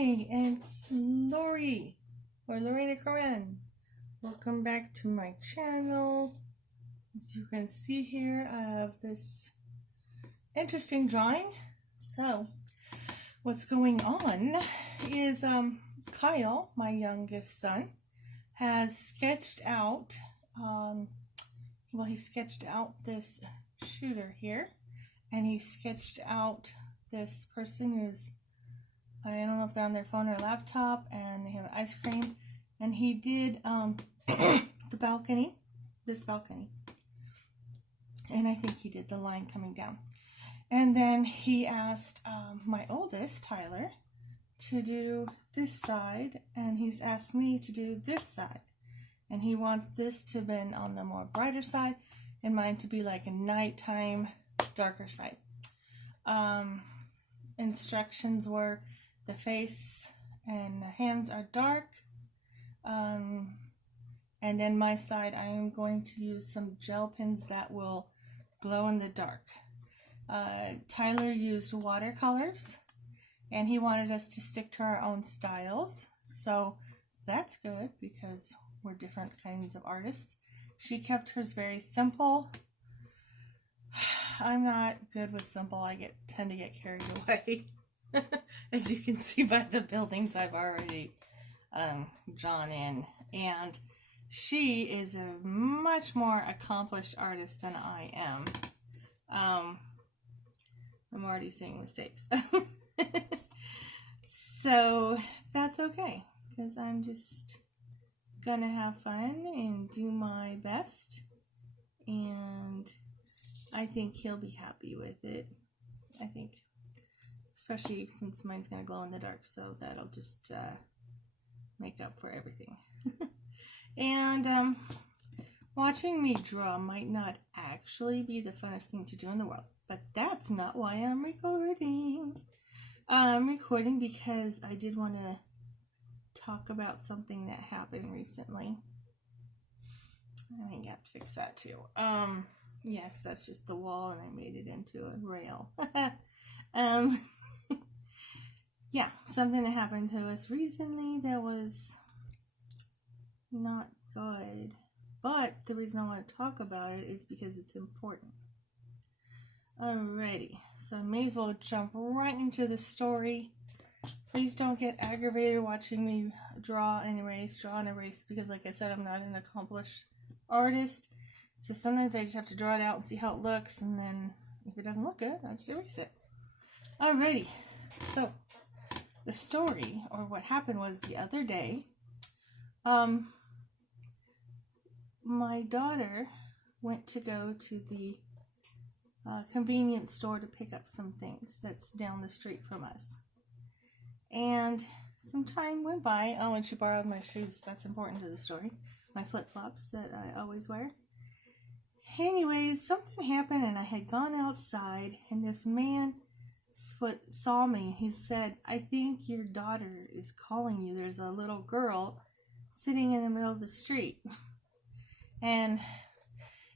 Hi, it's Lori or Lorena Corinne. Welcome back to my channel. As you can see here, I have this interesting drawing. So, what's going on is Kyle, my youngest son, has sketched out, he sketched out this shooter here, and he sketched out this person who's, I don't know if they're on their phone or laptop, and they have ice cream, and he did the balcony, this balcony, and I think he did the line coming down. And then he asked my oldest, Tyler, to do this side, and he's asked me to do this side. And he wants this to be on the more brighter side, and mine to be like a nighttime, darker side. Instructions were the face and the hands are dark. And then my side, I am going to use some gel pens that will glow in the dark. Tyler used watercolors, and he wanted us to stick to our own styles. So that's good because we're different kinds of artists. She kept hers very simple. I'm not good with simple. I tend to get carried away. As you can see by the buildings I've already drawn in. And she is a much more accomplished artist than I am. I'm already seeing mistakes. So that's okay, because I'm just gonna have fun and do my best, and I think he'll be happy with it. I think, especially since mine's gonna glow in the dark, so that'll just make up for everything. And watching me draw might not actually be the funnest thing to do in the world, but that's not why I'm recording. I'm recording because I did want to talk about something that happened recently. I think I have to fix that too. Yes, that's just the wall, and I made it into a rail. Yeah, something that happened to us recently that was not good. But the reason I want to talk about it is because it's important. Alrighty, so I may as well jump right into the story. Please don't get aggravated watching me draw and erase, because like I said, I'm not an accomplished artist. So sometimes I just have to draw it out and see how it looks, and then if it doesn't look good, I just erase it. Alrighty, so the story, or what happened, was the other day, my daughter went to go to the convenience store to pick up some things that's down the street from us. And some time went by. Oh, and she borrowed my shoes. That's important to the story. My flip-flops that I always wear. Anyways, something happened, and I had gone outside, and this man saw me. He said, "I think your daughter is calling you. There's a little girl sitting in the middle of the street." And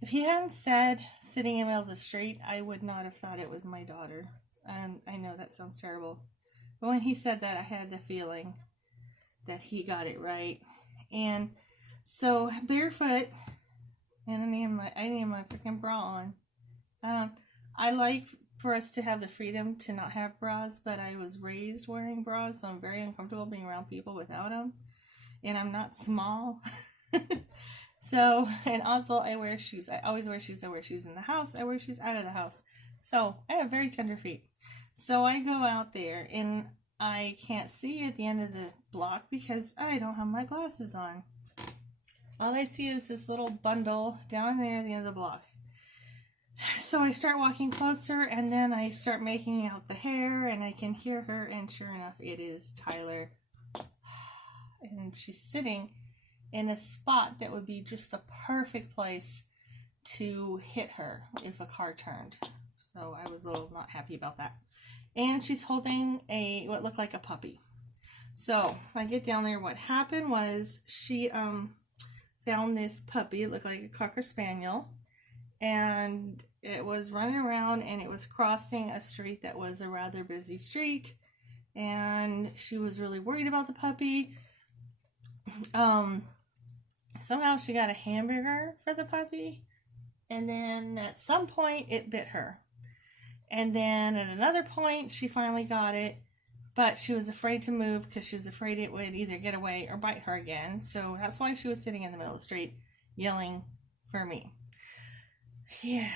if he hadn't said sitting in the middle of the street, I would not have thought it was my daughter. And I know that sounds terrible. But when he said that, I had the feeling that he got it right. And so, barefoot, and I didn't have my freaking bra on. I like for us to have the freedom to not have bras, but I was raised wearing bras, so I'm very uncomfortable being around people without them. And I'm not small. So, and also I wear shoes. I always wear shoes. I wear shoes in the house. I wear shoes out of the house. So, I have very tender feet. So I go out there, and I can't see at the end of the block because I don't have my glasses on. All I see is this little bundle down there at the end of the block. So I start walking closer, and then I start making out the hair, and I can hear her, and sure enough, it is Tyler. And she's sitting in a spot that would be just the perfect place to hit her if a car turned. So I was a little not happy about that. And she's holding what looked like a puppy. So I get down there. What happened was she found this puppy. It looked like a Cocker Spaniel, and it was running around, and it was crossing a street that was a rather busy street. and she was really worried about the puppy. Somehow she got a hamburger for the puppy, and then at some point it bit her. And then at another point she finally got it, but she was afraid to move because she was afraid it would either get away or bite her again. So that's why she was sitting in the middle of the street yelling for me. Yeah.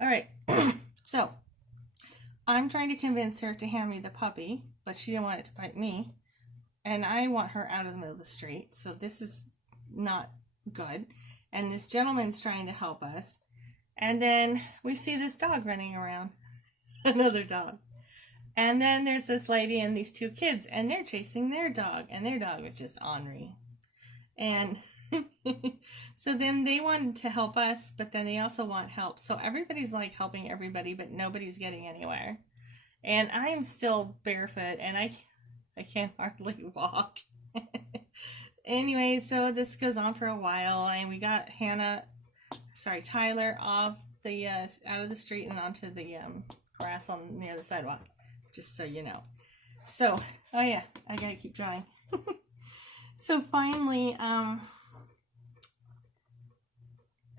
All right. So I'm trying to convince her to hand me the puppy, but she didn't want it to bite me. And I want her out of the middle of the street. So this is not good. And this gentleman's trying to help us. And then we see this dog running around. Another dog. And then there's this lady and these two kids, and they're chasing their dog, and their dog is just ornery. And so then they wanted to help us, but then they also want help. So everybody's like helping everybody, but nobody's getting anywhere. And I am still barefoot, and I can't hardly walk. Anyway, so this goes on for a while, and we got Tyler off the out of the street and onto the grass on near the sidewalk. Just so you know. So, oh yeah, I gotta keep trying. So finally, I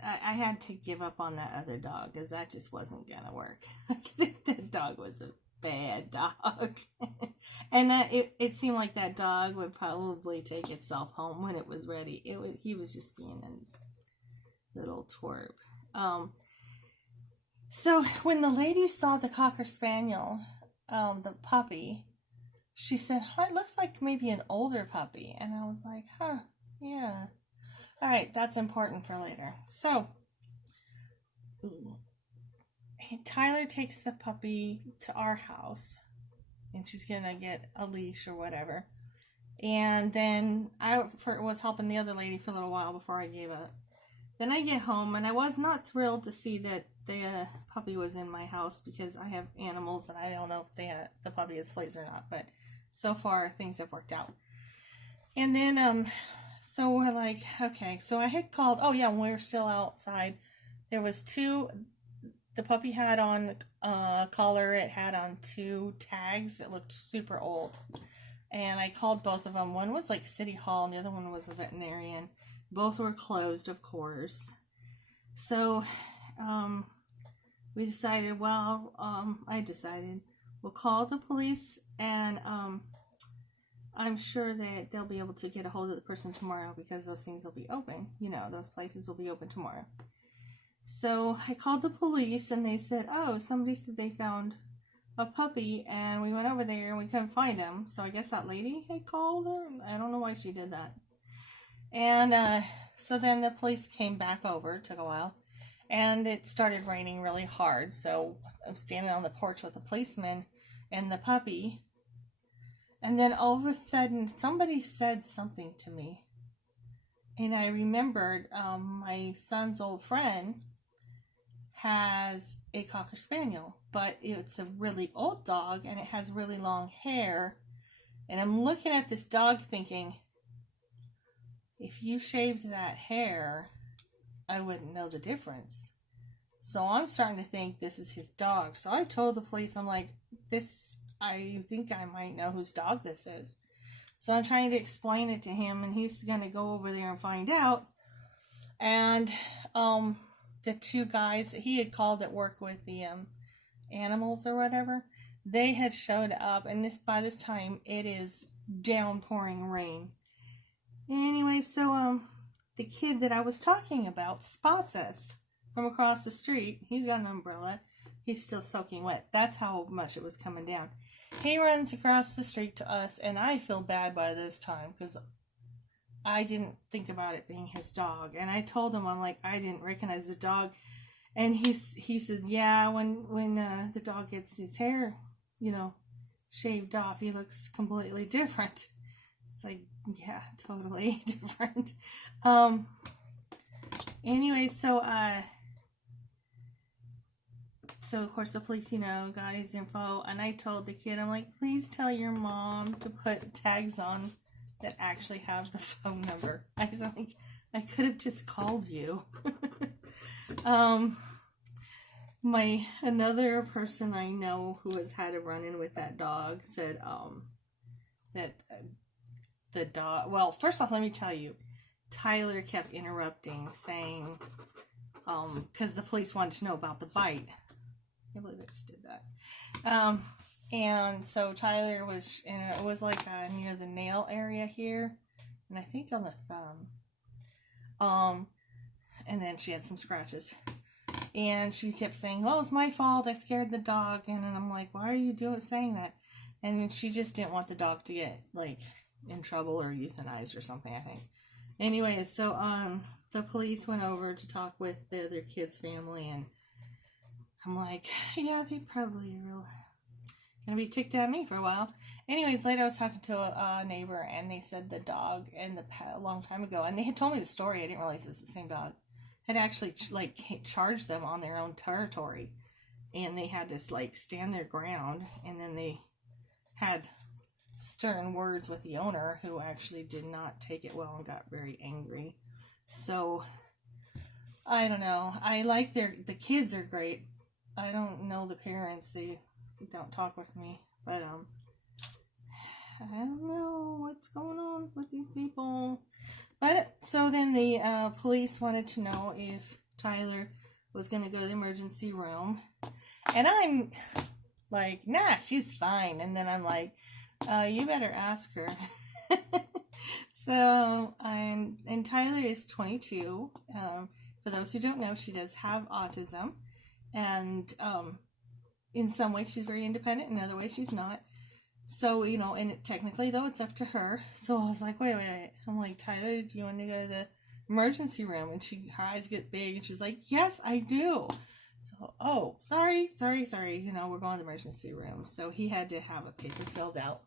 had to give up on that other dog because that just wasn't gonna work. That dog was a bad dog. And it seemed like that dog would probably take itself home when it was ready. He was just being a little twerp. So when the lady saw the Cocker Spaniel, the puppy, she said, "Oh, it looks like maybe an older puppy." And I was like, "Huh, yeah. All right, that's important for later." So Tyler takes the puppy to our house, and she's gonna get a leash or whatever. And then I was helping the other lady for a little while before I gave up. Then I get home, and I was not thrilled to see that the puppy was in my house because I have animals, and I don't know if the puppy has fleas or not. But so far, things have worked out. And then, so we're like, okay. So I had called. Oh yeah, when we were still outside, there was two. The puppy had on a collar. It had on 2 tags that looked super old. And I called both of them. One was like City Hall, and the other one was a veterinarian. Both were closed, of course. So we decided, I decided we'll call the police, and I'm sure that they'll be able to get a hold of the person tomorrow because those things will be open. You know, those places will be open tomorrow. So I called the police, and they said, "Oh, somebody said they found a puppy," and we went over there and we couldn't find him. So I guess that lady had called her. I don't know why she did that. And so then the police came back over. Took a while, and it started raining really hard. So I'm standing on the porch with the policeman and the puppy, and then all of a sudden somebody said something to me, and I remembered my son's old friend has a Cocker Spaniel, but it's a really old dog and it has really long hair. And I'm looking at this dog thinking, if you shaved that hair, I wouldn't know the difference. So I'm starting to think this is his dog. So I told the police, I'm like, I think I might know whose dog this is. So I'm trying to explain it to him, and he's going to go over there and find out. And the 2 guys that he had called that work with the animals or whatever, they had showed up, and by this time it is downpouring rain. Anyway, so the kid that I was talking about spots us from across the street. He's got an umbrella. He's still soaking wet. That's how much it was coming down. He runs across the street to us, and I feel bad by this time because I didn't think about it being his dog. And I told him, I'm like, I didn't recognize the dog. And he says, yeah, when the dog gets his hair, shaved off, he looks completely different. It's like, yeah, totally different. Anyway, so of course the police, got his info, and I told the kid, I'm like, please tell your mom to put tags on that actually have the phone number. I was like, I could have just called you. Another person I know who has had a run-in with that dog said, that the dog, well, first off, let me tell you, Tyler kept interrupting, saying, because the police wanted to know about the bite. I can't believe I just did that. And so Tyler was, and it was like near the nail area here, and I think on the thumb. And then she had some scratches. And she kept saying, well, it's my fault, I scared the dog. And then I'm like, why are you saying that? And she just didn't want the dog to get, like, in trouble or euthanized or something, I think. Anyways, so, the police went over to talk with the other kid's family, and I'm like, yeah, they probably are gonna be ticked at me for a while. Anyways, later I was talking to a neighbor, and they said the dog and the pet a long time ago, and they had told me the story, I didn't realize it was the same dog, had actually, like, charged them on their own territory, and they had to, like, stand their ground, and then they had stern words with the owner, who actually did not take it well and got very angry. So, I don't know. I like the kids are great. I don't know the parents. They don't talk with me. But, I don't know what's going on with these people. But, so then the police wanted to know if Tyler was going to go to the emergency room. And I'm like, nah, she's fine. And then I'm like, you better ask her. So, and Tyler is 22. For those who don't know, she does have autism. And in some ways she's very independent, in other ways she's not. So, you know, and technically, though, it's up to her. So I was like, wait. I'm like, Tyler, do you want to go to the emergency room? And her eyes get big, and she's like, yes, I do. So, oh, sorry. You know, we're going to the emergency room. So he had to have a paper filled out.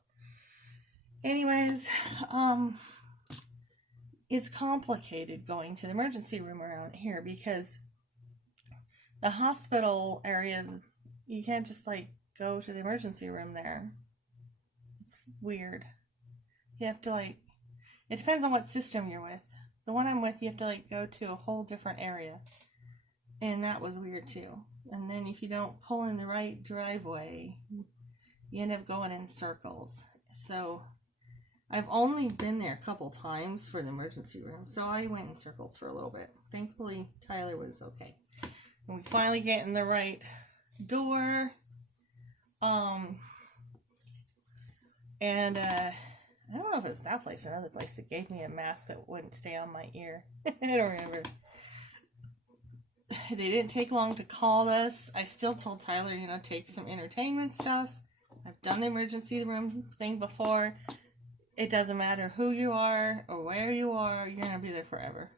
Anyways, it's complicated going to the emergency room around here because the hospital area, you can't just, like, go to the emergency room there. It's weird. You have to, like, it depends on what system you're with. The one I'm with, you have to, like, go to a whole different area. And that was weird, too. And then if you don't pull in the right driveway, you end up going in circles. So, I've only been there a couple times for the emergency room. So, I went in circles for a little bit. Thankfully, Tyler was okay. And we finally get in the right door. And, I don't know if it's that place or another place that gave me a mask that wouldn't stay on my ear. I don't remember. They didn't take long to call us. I still told Tyler, you know, take some entertainment stuff. I've done the emergency room thing before. It doesn't matter who you are or where you are, you're going to be there forever.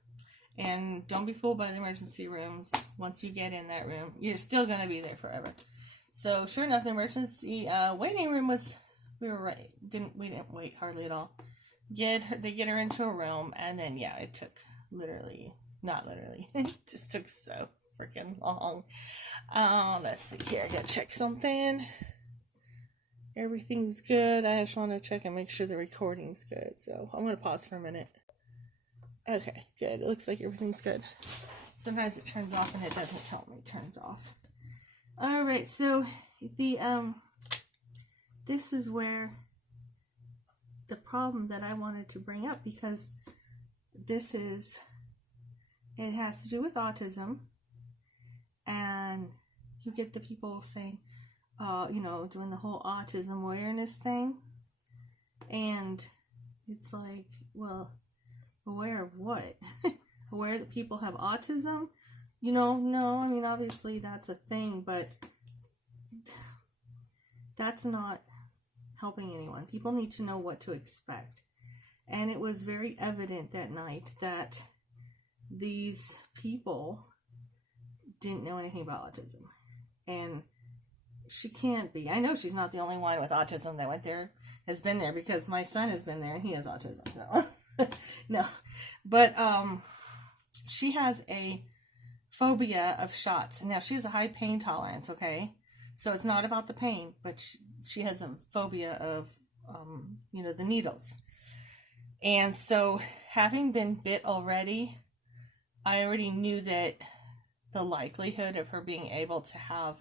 And don't be fooled by the emergency rooms. Once you get in that room, you're still going to be there forever. So, sure enough, the emergency waiting room was... We didn't wait hardly at all. They get her into a room, and then, yeah, it took not literally, it just took so freaking long. Let's see here, I gotta check something. Everything's good. I just want to check and make sure the recording's good, so I'm gonna pause for a minute. Okay, good, it looks like everything's good. Sometimes it turns off and it doesn't tell me it turns off. Alright, so this is where the problem that I wanted to bring up, because it has to do with autism, and you get the people saying, you know, doing the whole autism awareness thing, and it's like, well, aware of what? Aware that people have autism? You know, no, I mean, obviously that's a thing, but that's not helping anyone. People need to know what to expect. And it was very evident that night that these people didn't know anything about autism. And she can't be. I know she's not the only one with autism that went there, has been there, because my son has been there and he has autism. No. No. But she has a phobia of shots. Now, she has a high pain tolerance, okay? So it's not about the pain, but she has a phobia of, you know, the needles. And so, having been bit already, I already knew that the likelihood of her being able to have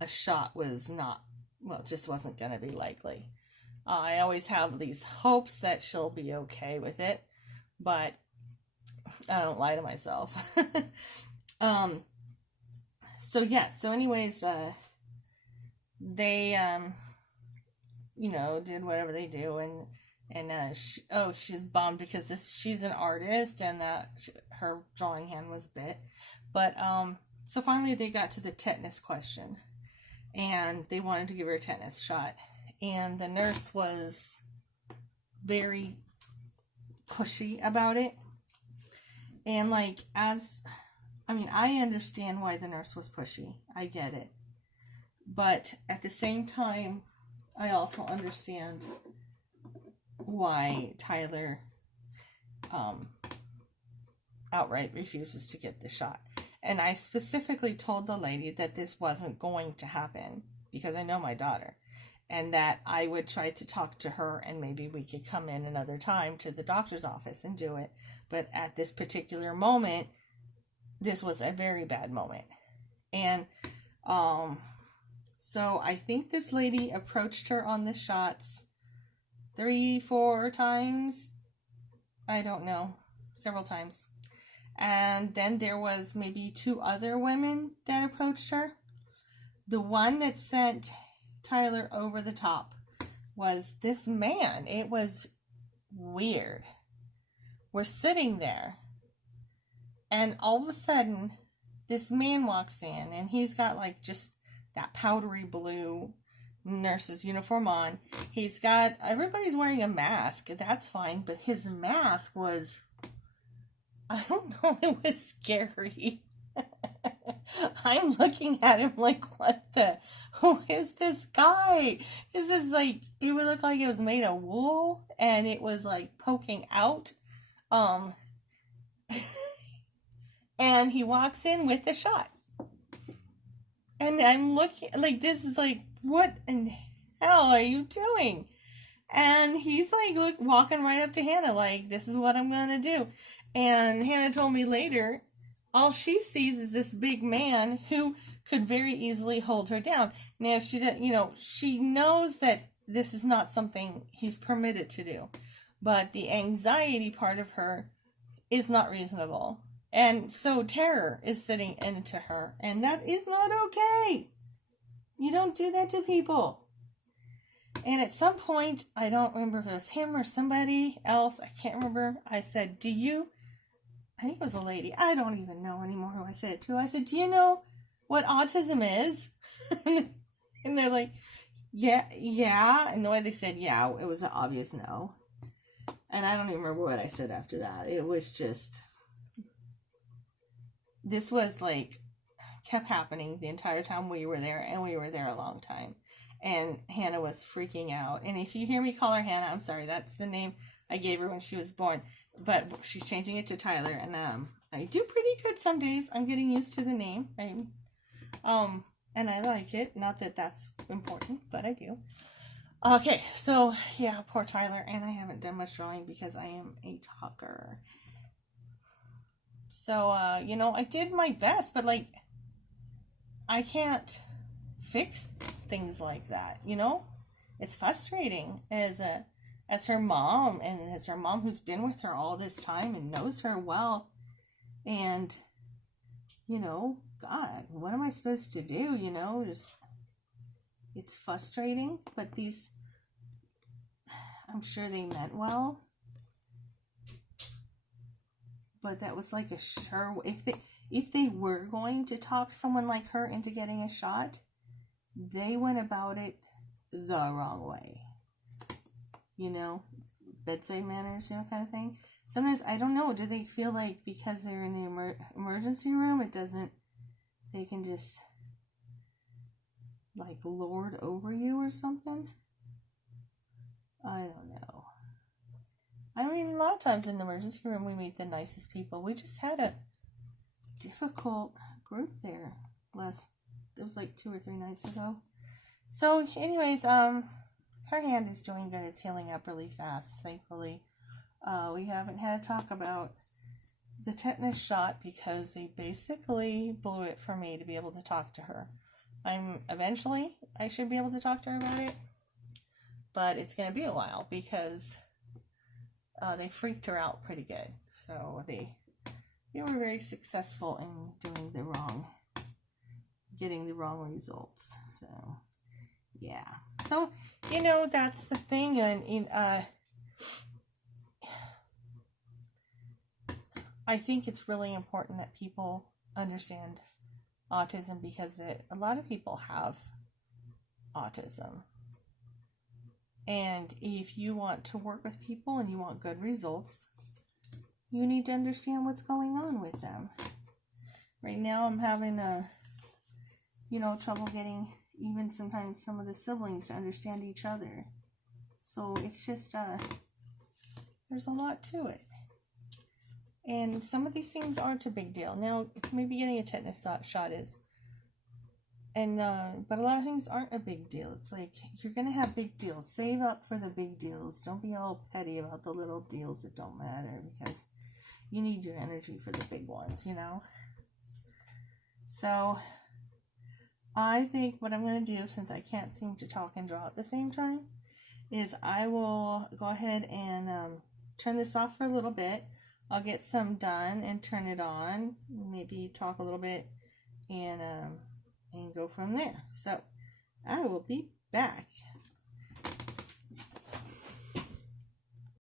a shot was not, well, just wasn't going to be likely. I always have these hopes that she'll be okay with it, but I don't lie to myself. um, so yeah, so anyways, they, did whatever they do, and she's bummed because she's an artist, and her drawing hand was bit, but so finally they got to the tetanus question, and they wanted to give her a tetanus shot, and the nurse was very pushy about it, and I understand why the nurse was pushy. I get it, but at the same time, I also understand why Tyler outright refuses to get the shot. And I specifically told the lady that this wasn't going to happen because I know my daughter, and that I would try to talk to her, and maybe we could come in another time to the doctor's office and do it. But at this particular moment, this was a very bad moment. And so I think this lady approached her on the shots 3-4 times. I don't know. Several times. And then there was maybe 2 other women that approached her. The one that sent Tyler over the top was this man. It was weird. We're sitting there, and all of a sudden, this man walks in, and he's got just that powdery blue nurse's uniform on. Everybody's wearing a mask. That's fine, but his mask was, I don't know, it was scary. I'm looking at him like, who is this guy? This is it would look like it was made of wool, and it was poking out. And he walks in with the shot. And I'm looking, this is what in hell are you doing? And he's walking right up to Hannah, this is what I'm going to do. And Hannah told me later, all she sees is this big man who could very easily hold her down. Now, she knows that this is not something he's permitted to do. But the anxiety part of her is not reasonable. And so terror is sitting into her. And that is not okay. You don't do that to people. And at some point, I don't remember if it was him or somebody else, I can't remember, I said, I think it was a lady, I don't even know anymore who I said it to. I said, do you know what autism is? And they're like, yeah. And the way they said yeah, it was an obvious no. And I don't even remember what I said after that. It was just, this was kept happening the entire time we were there, and we were there a long time. And Hannah was freaking out. And if you hear me call her Hannah, I'm sorry, that's the name I gave her when she was born. But she's changing it to Tyler, and I do pretty good some days. I'm getting used to the name, right? And I like it. Not that that's important, but I do. Okay, so yeah, poor Tyler, and I haven't done much drawing because I am a talker. So, I did my best, but I can't fix things like that, It's frustrating as her mom, and as her mom who's been with her all this time and knows her well. And, God, what am I supposed to do, it's frustrating, but I'm sure they meant well. But that was a sure, if they were going to talk someone like her into getting a shot, they went about it the wrong way. Bedside manners, kind of thing. Sometimes, I don't know, do they feel because they're in the emergency room, they can just, lord over you or something? I don't know. A lot of times in the emergency room, we meet the nicest people. We just had a difficult group there it was 2 or 3 nights ago. So, anyways, her hand is doing good. It's healing up really fast, thankfully. We haven't had a talk about the tetanus shot because they basically blew it for me to be able to talk to her. Eventually, I should be able to talk to her about it. but it's going to be a while because they freaked her out pretty good. So they were very successful in doing getting the wrong results. So yeah. So that's the thing, and I think it's really important that people understand autism because a lot of people have autism. And if you want to work with people and you want good results, you need to understand what's going on with them. Right now I'm having trouble getting even sometimes some of the siblings to understand each other. So it's just, there's a lot to it. And some of these things aren't a big deal. Now, maybe getting a tetanus shot is. And, but a lot of things aren't a big deal. It's like, you're going to have big deals. Save up for the big deals. Don't be all petty about the little deals that don't matter, because you need your energy for the big ones, So, I think what I'm going to do, since I can't seem to talk and draw at the same time, is I will go ahead and turn this off for a little bit. I'll get some done and turn it on. Maybe talk a little bit and go from there. So I will be back.